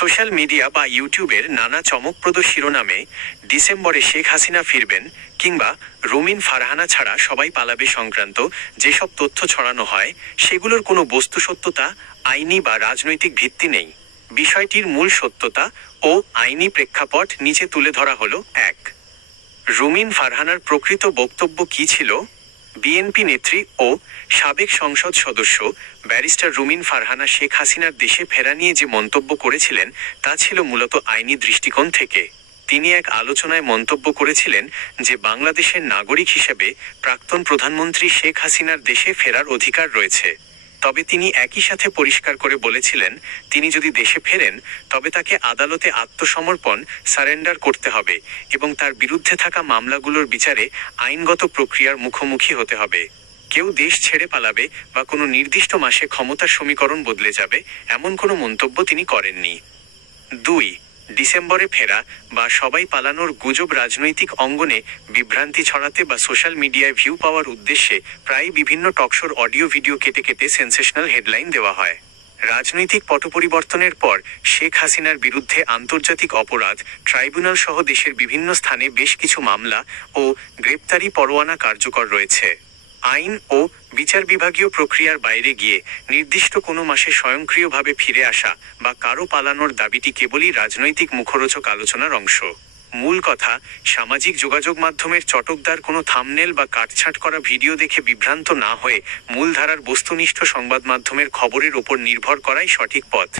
Social media বা ইউটিউবের নানা চমকপ্রদ শিরোনামে ডিসেম্বরে শেখ হাসিনা ফিরবেন কিংবা রুমিন ফারহানা ছাড়া সবাই পালাবে সংক্রান্ত যেসব তথ্য ছড়ানো হয় সেগুলোর কোনো বস্তুসত্যতা, আইনি বা রাজনৈতিক ভিত্তি নেই। বিষয়টির মূল সত্যতা ও আইনি প্রেক্ষাপট নিচে তুলে ধরা হলো। ১. রুমিন ফারহানার প্রকৃত বক্তব্য কী ছিল? বিএনপি নেত্রী ও সাবেক সংসদ সদস্য ব্যারিস্টার রুমিন ফারহানা শেখ হাসিনার দেশে ফেরা নিয়ে যে মন্তব্য করেছিলেন তা ছিল মূলত আইনি দৃষ্টিকোণ থেকে। তিনি এক আলোচনায় মন্তব্য করেছিলেন যে বাংলাদেশের নাগরিক হিসেবে প্রাক্তন প্রধানমন্ত্রী শেখ হাসিনার দেশে ফেরার অধিকার রয়েছে। তবে তিনি একই সাথে পরিষ্কার করে বলেছিলেন, তিনি যদি দেশে ফেরেন তবে তাকে আদালতে আত্মসমর্পণ সারেন্ডার করতে হবে এবং তার বিরুদ্ধে থাকা মামলাগুলোর বিচারে আইনগত প্রক্রিয়ার মুখোমুখি হতে হবে। কেউ দেশ ছেড়ে পালাবে বা কোনো নির্দিষ্ট মাসে ক্ষমতার সমীকরণ বদলে যাবে এমন কোনো মন্তব্য তিনি করেননি। ২. ডিসেম্বরে ফেরা বা সবাই পালানোর গুজব রাজনৈতিক অঙ্গনে বিভ্রান্তি ছড়াতে বা সোশ্যাল মিডিয়ায় ভিউ পাওয়ার উদ্দেশ্যে প্রায় বিভিন্ন টকশোর অডিও ভিডিও কেটে কেটে সেন্সেশনাল হেডলাইন দেওয়া হয়। রাজনৈতিক পটপরিবর্তনের পর শেখ হাসিনার বিরুদ্ধে আন্তর্জাতিক অপরাধ ট্রাইব্যুনাল সহ দেশের বিভিন্ন স্থানে বেশ কিছু মামলা ও গ্রেপ্তারি পরোয়ানা কার্যকর রয়েছে। আইন ও বিচার বিভাগীয় প্রক্রিয়ার বাইরে গিয়ে নির্দিষ্ট কোনো মাসে স্বয়ংক্রিয়ভাবে ফিরে আসা বা কারো পালানোর দাবিটি কেবলই রাজনৈতিক মুখরোচক আলোচনার অংশ। মূল কথা, সামাজিক যোগাযোগ মাধ্যমের চটকদার কোনো থাম্বনেল বা কাটছাঁট করা ভিডিও দেখে বিভ্রান্ত না হয়ে মূলধারার বস্তুনিষ্ঠ সংবাদ মাধ্যমের খবরের ওপর নির্ভর করাই সঠিক পথ।